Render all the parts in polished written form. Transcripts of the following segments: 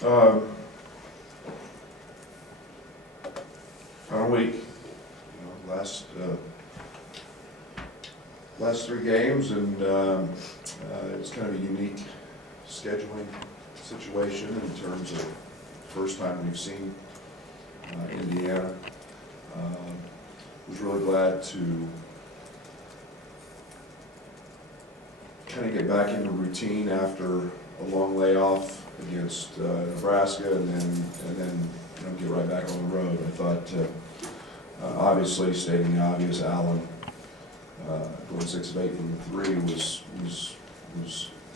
Final week, last 3 games, and it's kind of a unique scheduling situation in terms of first time we've seen Indiana. Was really glad to kind of get back into routine after a long layoff against Nebraska, and then get right back on the road. I thought, obviously, stating the obvious, Allen going 6 of 8 from 3 was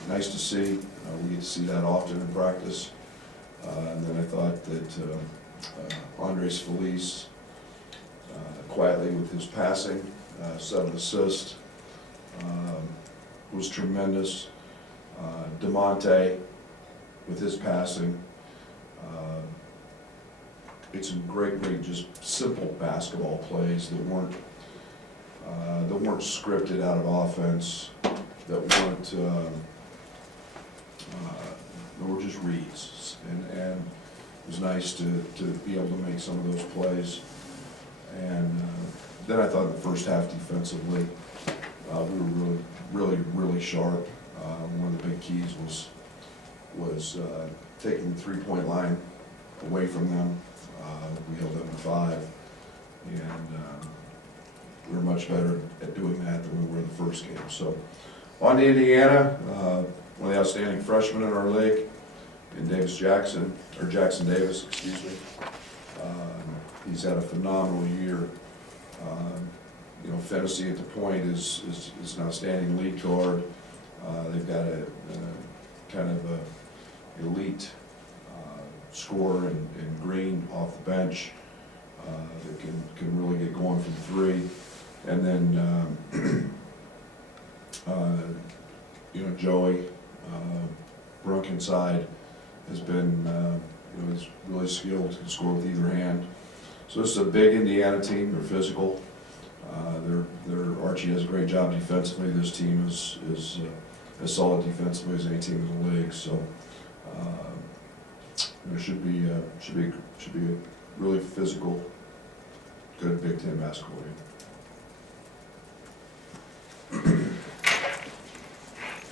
nice to see. We get to see that often in practice. And then I thought that Andres Feliz, quietly with his passing, 7 assists, was tremendous. DeMonte with his passing. It's some great, just simple basketball plays that weren't scripted out of offense, that were just reads, and it was nice to be able to make some of those plays. And then I thought in the first half defensively, we were really sharp. One of the big keys was taking the 3-point line away from them. We held them to 5, and we were much better at doing that than we were in the first game. So, on to Indiana, one of the outstanding freshmen in our league, in Jackson-Davis, excuse me. He's had a phenomenal year. Fennessy at the point is an outstanding lead guard. They've got a kind of a elite scorer in Green off the bench that can really get going from 3. And then Joey Brooke inside has been he's really skilled, can score with either hand. So this is a big Indiana team. They're physical. Archie does a great job defensively. This team is as solid defensively as any team in the league. So there should be a really physical, good Big Ten basketball game.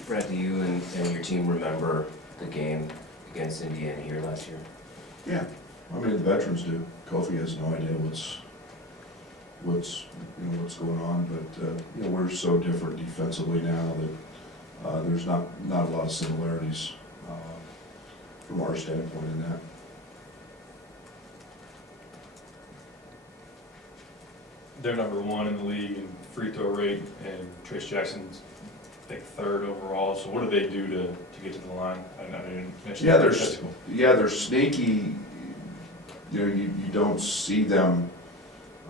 Brad, do you and your team remember the game against Indiana here last year? Yeah, I mean the veterans do. Kofi has no idea what's going on, but we're so different defensively now that there's not a lot of similarities from our standpoint in that. They're number 1 in the league in free throw rate, and Trayce Jackson's, I think, 3rd overall. So what do they do to get to the line? They're sneaky. You don't see them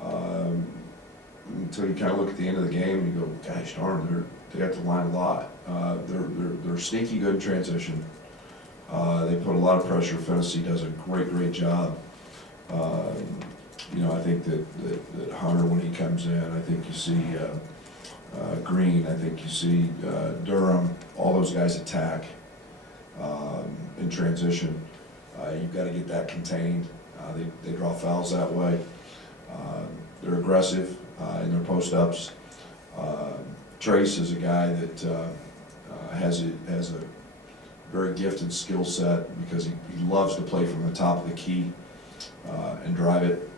until you kind of look at the end of the game and you go, gosh darn, they got the line a lot. They're sneaky good in transition. They put a lot of pressure. Fennessy does a great job. I think that Hunter, when he comes in, I think you see Green, I think you see Durham, all those guys attack in transition. You've got to get that contained. They draw fouls that way. They're aggressive in their post-ups. Trayce is a guy that has a very gifted skill set because he loves to play from the top of the key and drive it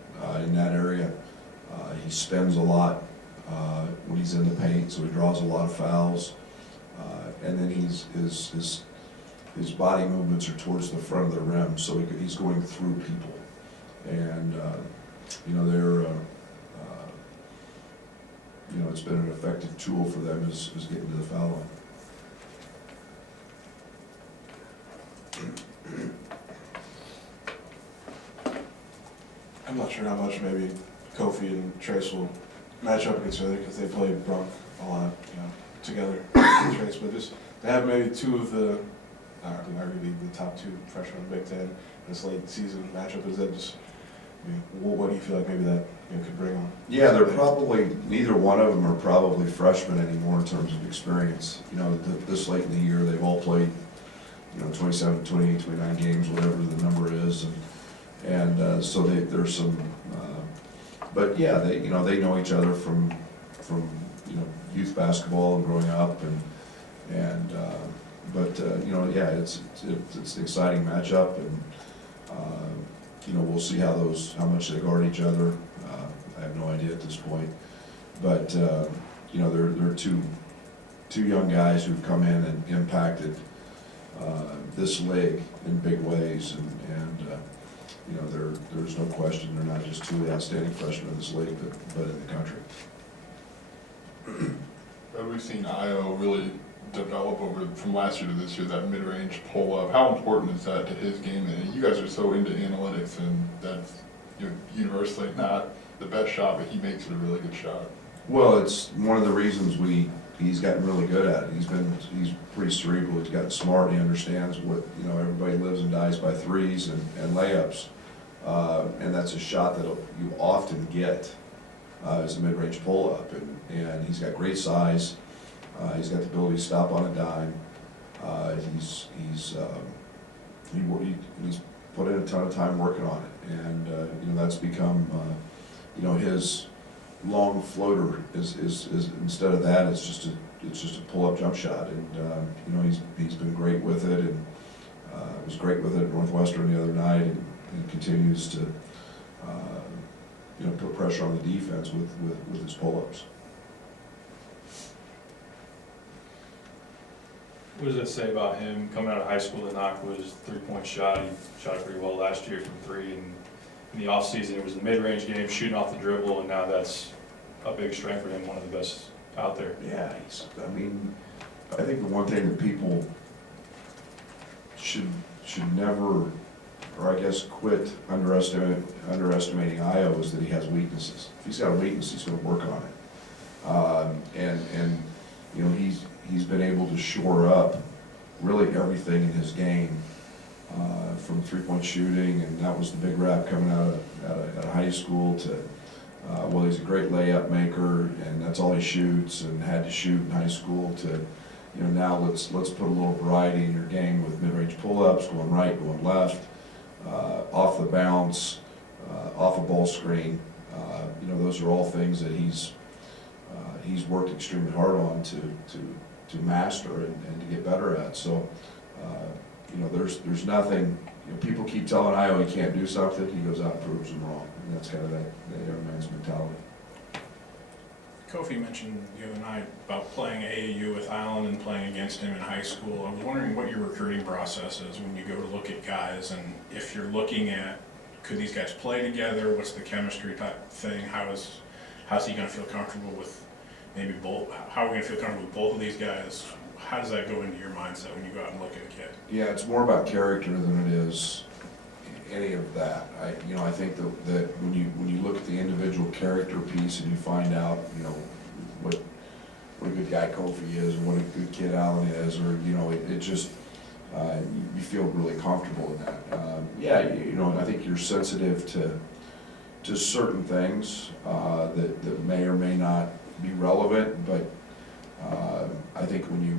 in that area. He spins a lot when he's in the paint, so he draws a lot of fouls. And then his body movements are towards the front of the rim, so he's going through people. And it's been an effective tool for them is getting to the foul line. I'm not sure how much maybe Kofi and Trayce will match up against each other because they play Brunk a lot, together with Trayce. But just to have maybe 2 of the, arguably the top 2 freshmen in the Big Ten in this late season matchup, is that just, what do you feel like maybe that could bring on? Yeah, they're probably, neither one of them are probably freshmen anymore in terms of experience. This late in the year, they've all played 27, 28, 29 games, whatever the number is, and so there's some, but yeah, they know each other from youth basketball and growing up, but yeah, it's an exciting matchup, and we'll see how much they guard each other. I have no idea at this point, but they're two young guys who've come in and impacted this league in big ways, and there's no question they're not just two of the outstanding freshmen in this league, but in the country. We've seen Io really develop from last year to this year, that mid-range pull-up. How important is that to his game? And you guys are so into analytics, and that's universally not the best shot, but he makes it a really good shot. Well, it's one of the reasons he's gotten really good at it. He's pretty cerebral. He's gotten smart. He understands what everybody lives and dies by threes and layups, and that's a shot that you often get as a mid-range pull-up. And he's got great size. He's got the ability to stop on a dime. He's put in a ton of time working on it, and that's become his long floater is instead of that, it's just a pull-up jump shot, and he's been great with it, and was great with it at Northwestern the other night, and continues to put pressure on the defense with his pull-ups. What does that say about him coming out of high school to knock his three-point shot? He shot it pretty well last year from three, and in the offseason it was the mid-range game, shooting off the dribble, and now that's a big strength for him, one of the best out there. Yeah, I think the one thing that people should never, or I guess quit underestimating Io is that he has weaknesses. If he's got a weakness, he's going to work on it. He's been able to shore up really everything in his game, from three-point shooting, and that was the big rap coming out of high school, to he's a great layup maker, and that's all he shoots and had to shoot in high school, to now let's put a little variety in your game with mid-range pull-ups, going right, going left, off the bounce, off a ball screen. Those are all things that he's worked extremely hard on to master and to get better at. So there's nothing. People keep telling Io he can't do something, he goes out and proves them wrong, and that's kind of that young man's mentality. Kofi mentioned the other night about playing AAU with Allen and playing against him in high school. I was wondering what your recruiting process is when you go to look at guys, and if you're looking at, could these guys play together? What's the chemistry type thing? How's he going to feel comfortable with maybe both? How are we going to feel comfortable with both of these guys? How does that go into your mindset when you go out and look at a kid? Yeah, it's more about character than it is any of that. I think that when you look at the individual character piece and you find out, what a good guy Kofi is, and what a good kid Allen is, or it just you feel really comfortable in that. I think you're sensitive to certain things that may or may not be relevant, but I think when you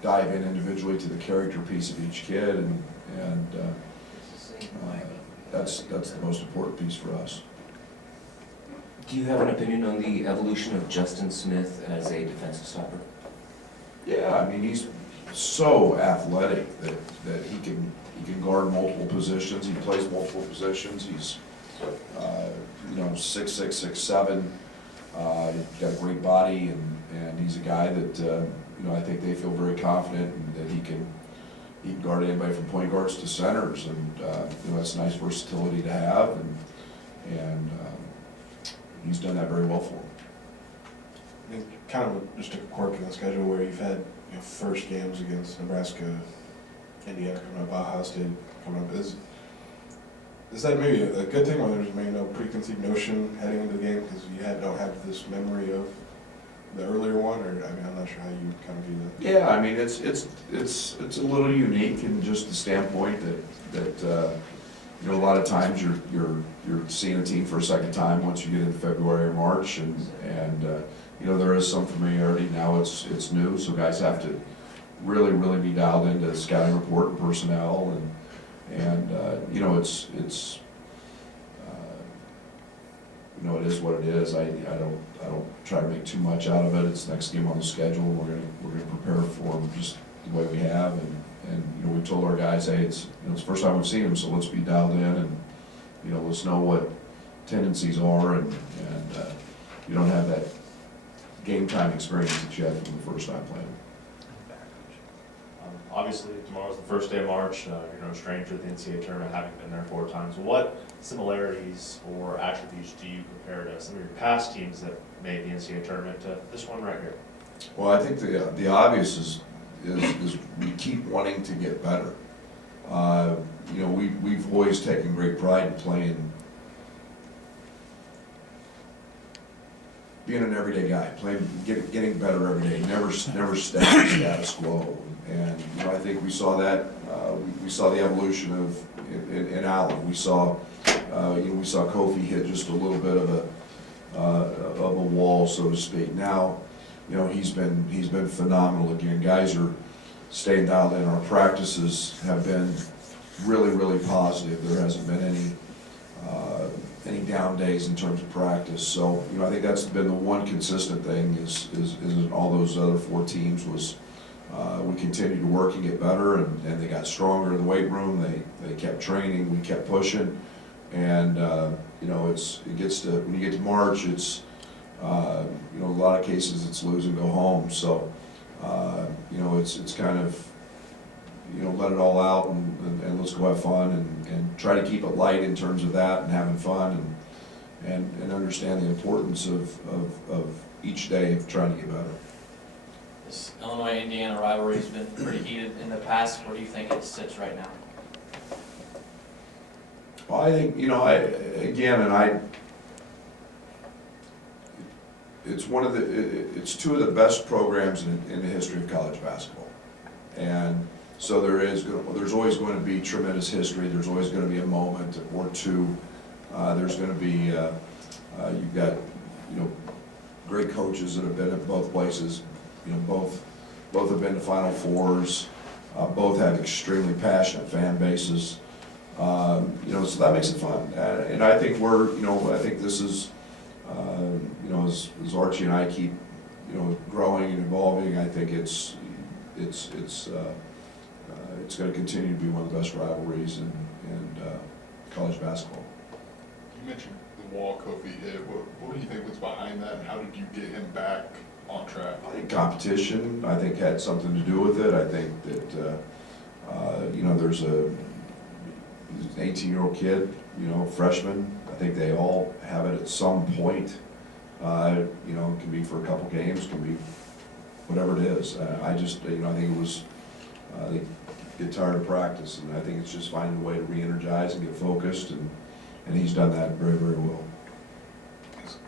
dive in individually to the character piece of each kid, and that's the most important piece for us. Do you have an opinion on the evolution of Justin Smith as a defensive stopper? Yeah, he's so athletic that he can guard multiple positions. He plays multiple positions. He's 6'6", 6'7". He's got a great body, and he's a guy that I think they feel very confident that he can guard anybody from point guards to centers, and that's a nice versatility to have, and he's done that very well for him. I think kind of just a quirk in the schedule where you've had first games against Nebraska, Indiana coming up, Ohio State coming up. Is that maybe a good thing, or there's maybe no preconceived notion heading into the game because you don't have this memory of the earlier one, or I'm not sure how you kind of view that. Yeah, it's a little unique in just the standpoint that a lot of times you're seeing a team for a second time once you get into February or March, and there is some familiarity. Now it's new, so guys have to really, really be dialed into scouting report and personnel, and you know, it's you know, it is what it is. I don't try to make too much out of it. It's the next game on the schedule. We're gonna prepare for them just the way we have, and you know, we told our guys, hey, it's the first time we've seen them, so let's be dialed in, and you know, let's know what tendencies are, and you don't have that game time experience that you had from the first time playing. Obviously, tomorrow's the first day of March. You're no stranger to the NCAA tournament, having been there 4 times. What similarities or attributes do you compare to some of your past teams that made the NCAA tournament to this one right here? Well, I think the obvious is we keep wanting to get better. You know, we've always taken great pride in playing, being an everyday guy, getting better every day, never staying status quo. And you know, I think we saw that. We saw the evolution in Allen. We saw we saw Kofi hit just a little bit of a wall, so to speak. Now, you know, he's been phenomenal again. Guys are staying dialed in. Our practices have been really, really positive. There hasn't been any down days in terms of practice. So, you know, I think that's been the one consistent thing is in all those other 4 teams was we continued to work and get better, and they got stronger in the weight room. They kept training, we kept pushing, and you know, it gets to, when you get to March, it's you know, a lot of cases it's lose and go home. So you know, it's kind of, you know, let it all out and let's go have fun and try to keep it light in terms of that and having fun and understand the importance of each day of trying to get better. This Illinois-Indiana rivalry has been pretty heated in the past. Where do you think it sits right now? Well, I think, you know, it's 2 of the best programs in the history of college basketball. And so there's always going to be tremendous history. There's always going to be a moment or 2. There's going to be, you've got, you know, great coaches that have been at both places. You know, both have been to Final Fours. Both have extremely passionate fan bases. You know, so that makes it fun. And I think I think this is, you know, as Archie and I keep, you know, growing and evolving, I think it's going to continue to be one of the best rivalries in college basketball. You mentioned the wall Kofi hit. What do you think was behind that, and how did you get him back on track? I think competition, I think, had something to do with it. I think that, you know, there's an 18-year-old kid, you know, freshman. I think they all have it at some point. You know, it can be for a couple games, it can be whatever it is. I just, you know, I think it was, they get tired of practice, and I think it's just finding a way to re-energize and get focused, and he's done that very, very well.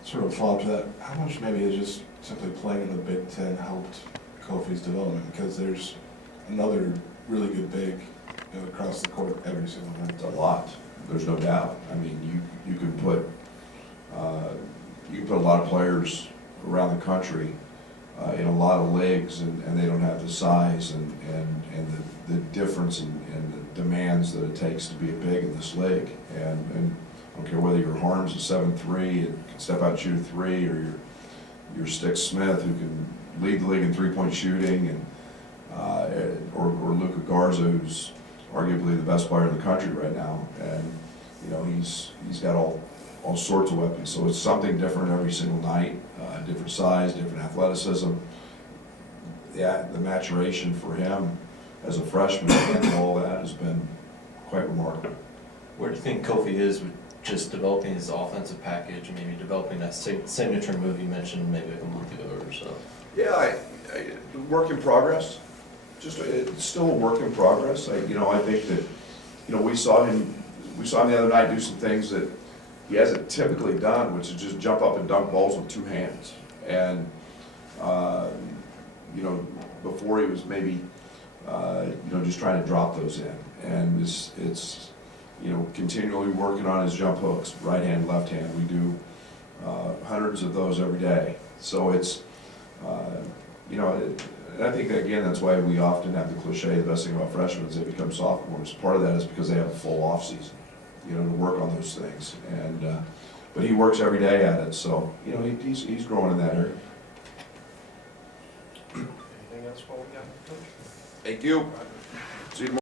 Sort of a follow-up to that, how much maybe is just simply playing in the Big Ten helped Kofi's development? Because there's another really good big, you know, across the court every single night. It's a lot, there's no doubt. I mean, you can put a lot of players around the country in a lot of leagues, and they don't have the size and the difference and the demands that it takes to be a big in this league. And I don't care whether your Harms is 7'3" and can step out and shoot a 3, or your Stick Smith, who can lead the league in 3-point shooting, and or Luka Garza, who's arguably the best player in the country right now. And you know, he's got all sorts of weapons. So it's something different every single night, different size, different athleticism. Yeah, the maturation for him as a freshman and all that has been quite remarkable. Where do you think Kofi is with just developing his offensive package and maybe developing that signature move you mentioned maybe like a month ago or so? Yeah, work in progress. It's still a work in progress. You know, I think that, you know, we saw him the other night do some things that he hasn't typically done, which is just jump up and dunk balls with 2 hands. And you know, before he was maybe you know, just trying to drop those in. And it's you know, continually working on his jump hooks, right hand, left hand. We do hundreds of those every day. So it's you know, And I think that, again, that's why we often have the cliche, the best thing about freshmen is they become sophomores. Part of that is because they have a full off-season, you know, to work on those things. And, but he works every day at it, so, you know, he's growing in that area. Anything else while we got Coach? Thank you. See you tomorrow.